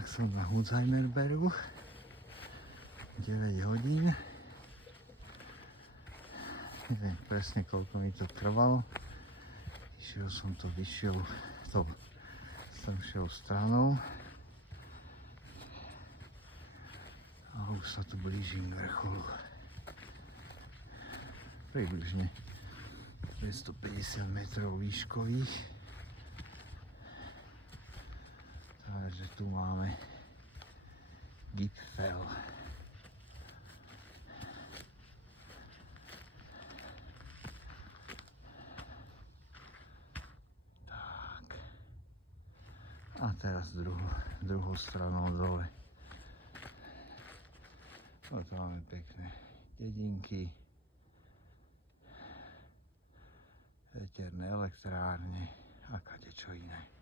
Tak som na Hudzheimerbergu. 9 hodín. Neviem presne, koľko mi to trvalo. Išiel som to strmšou stranou. A už sa tu blížim k vrcholu. Približne 250 metrov výškových. Takže tu máme Gipfel. Tak. A teraz druhou stranou dole. Tu máme pekné dedinky, veterné elektrárne a kadečo iné.